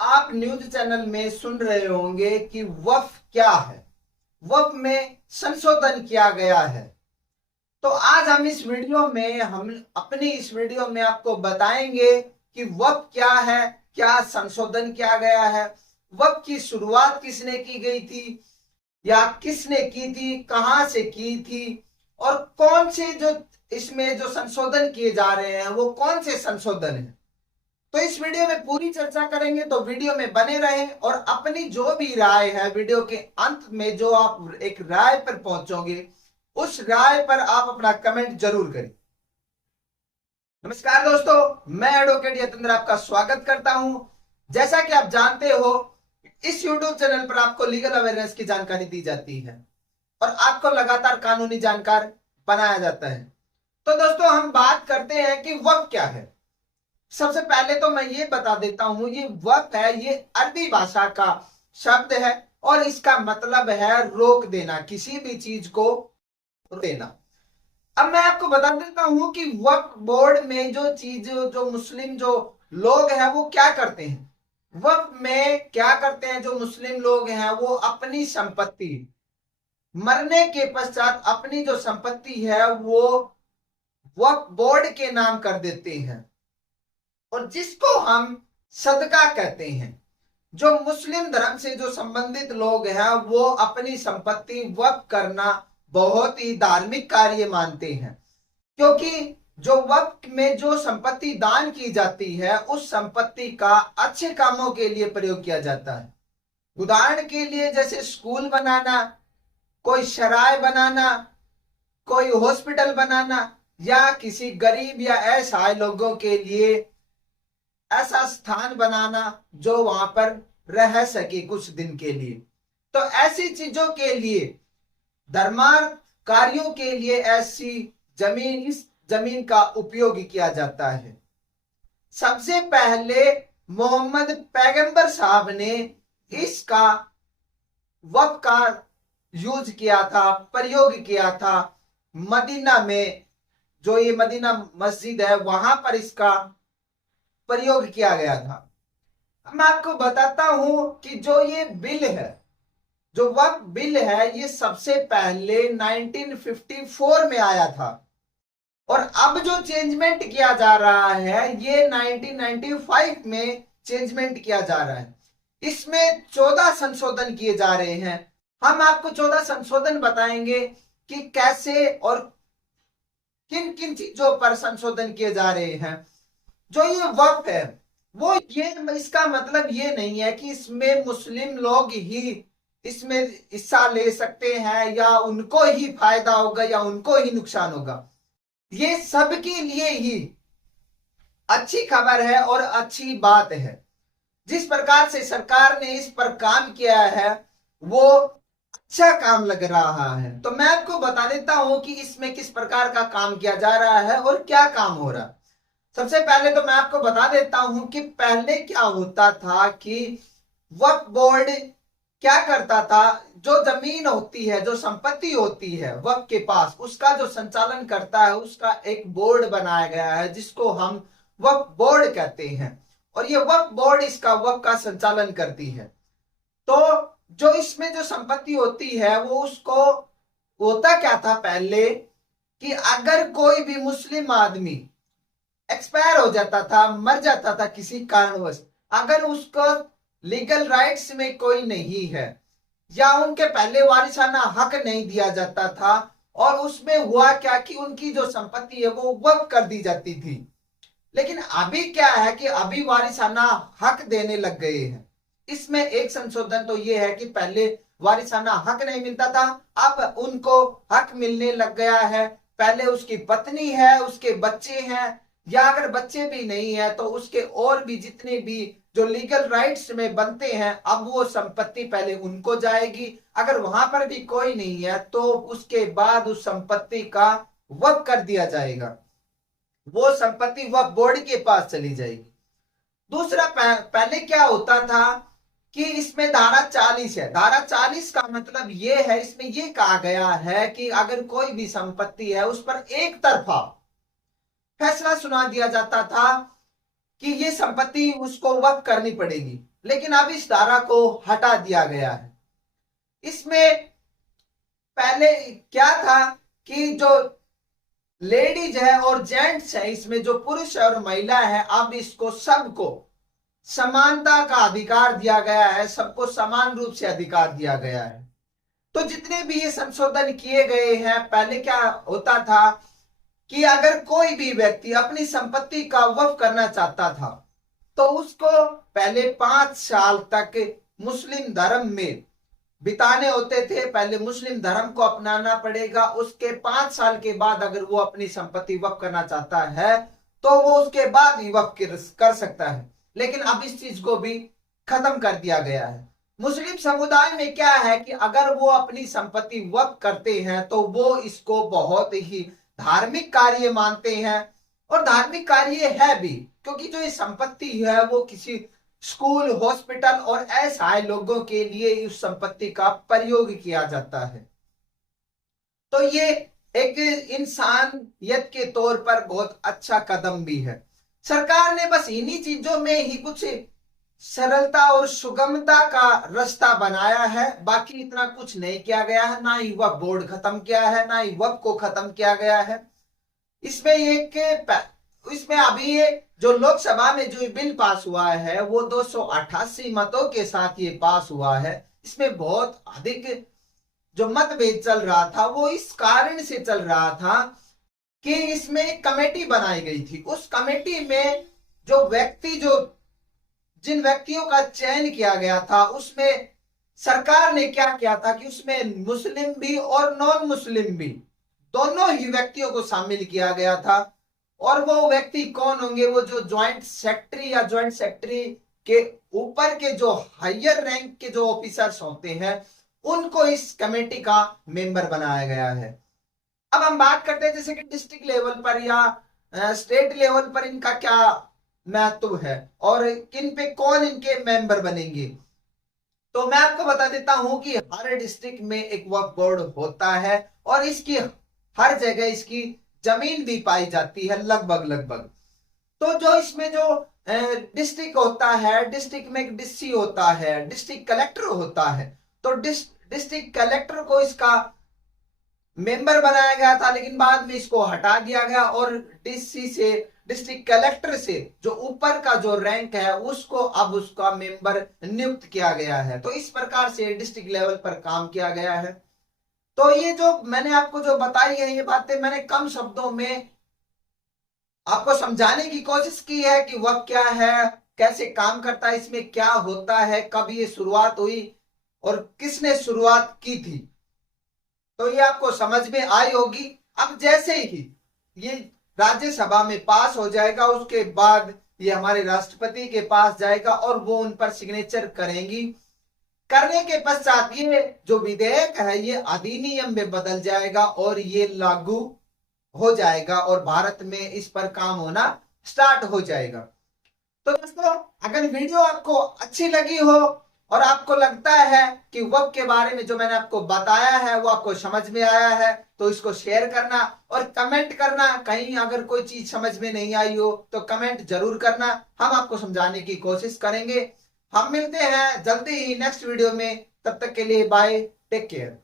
आप news channel में सुन रहे होंगे कि वक्फ क्या है, वक्फ में संशोधन किया गया है। तो आज हम इस वीडियो में आपको बताएंगे कि वक्फ क्या है, क्या संशोधन किया गया है, वक्फ की शुरुआत किसने की गई थी या किसने की थी, कहां से की थी और कौन से जो इसमें जो संशोधन किए जा रहे हैं वो कौन से संशोधन है। तो इस वीडियो में पूरी चर्चा करेंगे, तो वीडियो में बने रहें और अपनी जो भी राय है वीडियो के अंत में जो आप एक राय पर पहुंचोगे उस राय पर आप अपना कमेंट जरूर करें। नमस्कार दोस्तों, मैं एडवोकेट यतेंद्र आपका स्वागत करता हूं। जैसा कि आप जानते हो, इस यूट्यूब चैनल पर आपको लीगल अवेयरनेस की जानकारी दी जाती है और आपको लगातार कानूनी जानकार बनाया जाता है। तो दोस्तों, हम बात करते हैं कि वक्फ क्या है। सबसे पहले तो मैं ये बता देता हूं, ये वक्फ है, ये अरबी भाषा का शब्द है और इसका मतलब है रोक देना, किसी भी चीज को रोक देना। अब मैं आपको बता देता हूं कि वक्फ बोर्ड में जो मुस्लिम जो लोग हैं वो क्या करते हैं। वक्फ में क्या करते हैं जो मुस्लिम लोग हैं, वो अपनी संपत्ति मरने के पश्चात अपनी जो संपत्ति है वो वक्फ बोर्ड के नाम कर देते हैं और जिसको हम सदका कहते हैं। जो मुस्लिम धर्म से जो संबंधित लोग हैं वो अपनी संपत्ति वक्फ करना बहुत ही धार्मिक कार्य मानते हैं, क्योंकि जो वक्फ में जो संपत्ति दान की जाती है उस संपत्ति का अच्छे कामों के लिए प्रयोग किया जाता है। उदाहरण के लिए जैसे स्कूल बनाना, कोई शराय बनाना, कोई हॉस्पिटल बनाना या किसी गरीब या असहाय लोगों के लिए ऐसा स्थान बनाना जो वहां पर रह सके कुछ दिन के लिए। तो ऐसी चीजों के लिए, धर्मार्थ कार्यों के लिए ऐसी इस जमीन का उपयोग किया जाता है। सबसे पहले मोहम्मद पैगंबर साहब ने इसका वक्फ का यूज किया था, प्रयोग किया था। मदीना में जो ये मदीना मस्जिद है वहां पर इसका प्रयोग किया गया था। मैं आपको बताता हूं कि जो ये बिल है, जो वक्फ बिल है, ये सबसे पहले 1954 में आया था और अब जो चेंजमेंट किया जा रहा है ये 1995 में चेंजमेंट किया जा रहा है। इसमें 14 संशोधन किए जा रहे हैं। हम आपको 14 संशोधन बताएंगे कि कैसे और किन किन चीजों पर संशोधन किए जा रहे हैं। जो ये वक्फ है वो इसका मतलब ये नहीं है कि इसमें मुस्लिम लोग ही इसमें हिस्सा ले सकते हैं या उनको ही फायदा होगा या उनको ही नुकसान होगा। ये सबके लिए ही अच्छी खबर है और अच्छी बात है। जिस प्रकार से सरकार ने इस पर काम किया है वो अच्छा काम लग रहा है। तो मैं आपको बता देता हूं कि इसमें किस प्रकार का काम किया जा रहा है और क्या काम हो रहा है। सबसे पहले तो मैं आपको बता देता हूं कि पहले क्या होता था कि वक्फ बोर्ड क्या करता था, जो जमीन होती है, जो संपत्ति होती है वक्फ के पास, उसका जो संचालन करता है उसका एक बोर्ड बनाया गया है जिसको हम वक्फ बोर्ड कहते हैं और ये वक्फ बोर्ड इसका वक्फ का संचालन करती है। तो जो इसमें जो संपत्ति होती है वो उसको होता क्या था पहले कि अगर कोई भी मुस्लिम आदमी एक्सपायर हो जाता था, मर जाता था किसी कारणवश, अगर उसको लीगल राइट्स में कोई नहीं है या उनके पहले वारिसाना हक नहीं दिया जाता था, और उसमें हुआ क्या कि उनकी जो संपत्ति है वो वक्फ कर दी जाती थी। लेकिन अभी क्या है कि अभी वारिसाना हक देने लग गए हैं। इसमें एक संशोधन तो ये है कि पहले वारिसाना हक नहीं मिलता था, अब उनको हक मिलने लग गया है। पहले उसकी पत्नी है, उसके बच्चे हैं, या अगर बच्चे भी नहीं है तो उसके और भी जितने भी जो लीगल राइट्स में बनते हैं, अब वो संपत्ति पहले उनको जाएगी। अगर वहां पर भी कोई नहीं है तो उसके बाद उस संपत्ति का वक्फ कर दिया जाएगा, वो संपत्ति वक्फ बोर्ड के पास चली जाएगी। दूसरा, पहले क्या होता था कि इसमें धारा 40 है। धारा 40 का मतलब ये है, इसमें ये कहा गया है कि अगर कोई भी संपत्ति है उस पर एक तरफा फैसला सुना दिया जाता था कि ये संपत्ति उसको वक्फ करनी पड़ेगी, लेकिन अब इस धारा को हटा दिया गया है। इसमें पहले क्या था कि जो लेडीज है और जेंट्स है, इसमें जो पुरुष और महिला है, अब इसको सबको समानता का अधिकार दिया गया है, सबको समान रूप से अधिकार दिया गया है। तो जितने भी ये संशोधन किए गए हैं, पहले क्या होता था कि अगर कोई भी व्यक्ति अपनी संपत्ति का वक्फ करना चाहता था तो उसको पहले 5 साल तक मुस्लिम धर्म में बिताने होते थे। पहले मुस्लिम धर्म को अपनाना पड़ेगा, उसके 5 साल के बाद अगर वो अपनी संपत्ति वक्फ करना चाहता है तो वो उसके बाद ही वक्फ कर सकता है। लेकिन अब इस चीज को भी खत्म कर दिया गया है। मुस्लिम समुदाय में क्या है कि अगर वो अपनी संपत्ति वक्फ करते हैं तो वो इसको बहुत ही धार्मिक कार्य मानते हैं, और धार्मिक कार्य है भी, क्योंकि जो ये संपत्ति है वो किसी स्कूल, हॉस्पिटल और असहाय लोगों के लिए उस संपत्ति का प्रयोग किया जाता है। तो ये एक इंसानियत के तौर पर बहुत अच्छा कदम भी है। सरकार ने बस इन्हीं चीजों में ही कुछ सरलता और सुगमता का रास्ता बनाया है, बाकी इतना कुछ नहीं किया गया है। ना ही वक्फ बोर्ड खत्म किया है, ना ही वक्फ को खत्म किया गया है। इसमें अभी ये जो लोकसभा में जो बिल पास हुआ है वो 288 मतों के साथ ये पास हुआ है। इसमें बहुत अधिक जो मतभेद चल रहा था वो इस कारण से चल रहा था कि इसमें एक कमेटी बनाई गई थी। उस कमेटी में जिन व्यक्तियों का चयन किया गया था, उसमें सरकार ने क्या किया था कि उसमें मुस्लिम भी और नॉन मुस्लिम भी दोनों ही व्यक्तियों को शामिल किया गया था। और वो व्यक्ति कौन होंगे? वो जो ज्वाइंट सेक्रेटरी या ज्वाइंट सेक्रेटरी के ऊपर के जो हायर रैंक के जो ऑफिसर्स होते हैं, उनको इस कमेटी का मेंबर बनाया गया है। अब हम बात करते हैं जैसे कि डिस्ट्रिक्ट लेवल पर या स्टेट लेवल पर इनका क्या महत्व है और किन पे कौन इनके मेंबर बनेंगे। तो मैं आपको बता देता हूं कि हर डिस्ट्रिक्ट में एक वक्फ बोर्ड होता है और इसकी हर जगह इसकी जमीन भी पाई जाती है लगभग। तो जो इसमें जो डिस्ट्रिक्ट होता है, डिस्ट्रिक्ट में एक डीसी होता है, डिस्ट्रिक्ट कलेक्टर होता है। तो डिस्ट्रिक्ट कलेक्टर को इसका मेंबर बनाया गया था, लेकिन बाद में इसको हटा दिया गया और डीसी से, डिस्ट्रिक्ट कलेक्टर से जो ऊपर का जो रैंक है उसको अब उसका मेंबर नियुक्त किया गया है। तो इस प्रकार से डिस्ट्रिक्ट लेवल पर काम किया गया है। तो ये जो मैंने आपको जो बताई है, ये बातें मैंने कम शब्दों में आपको समझाने की कोशिश की है कि वह क्या है, कैसे काम करता है, इसमें क्या होता है, कब ये शुरुआत हुई और किसने शुरुआत की थी। तो ये आपको समझ में आई होगी। अब जैसे ही ये राज्यसभा में पास हो जाएगा, उसके बाद ये हमारे राष्ट्रपति के पास जाएगा और वो उन पर सिग्नेचर करेंगी। करने के पश्चात ये जो विधेयक है ये अधिनियम में बदल जाएगा और ये लागू हो जाएगा और भारत में इस पर काम होना स्टार्ट हो जाएगा। तो दोस्तों, अगर वीडियो आपको अच्छी लगी हो और आपको लगता है कि वक्फ के बारे में जो मैंने आपको बताया है वो आपको समझ में आया है, तो इसको शेयर करना और कमेंट करना। कहीं अगर कोई चीज समझ में नहीं आई हो तो कमेंट जरूर करना, हम आपको समझाने की कोशिश करेंगे। हम मिलते हैं जल्दी ही नेक्स्ट वीडियो में, तब तक के लिए बाय, टेक केयर।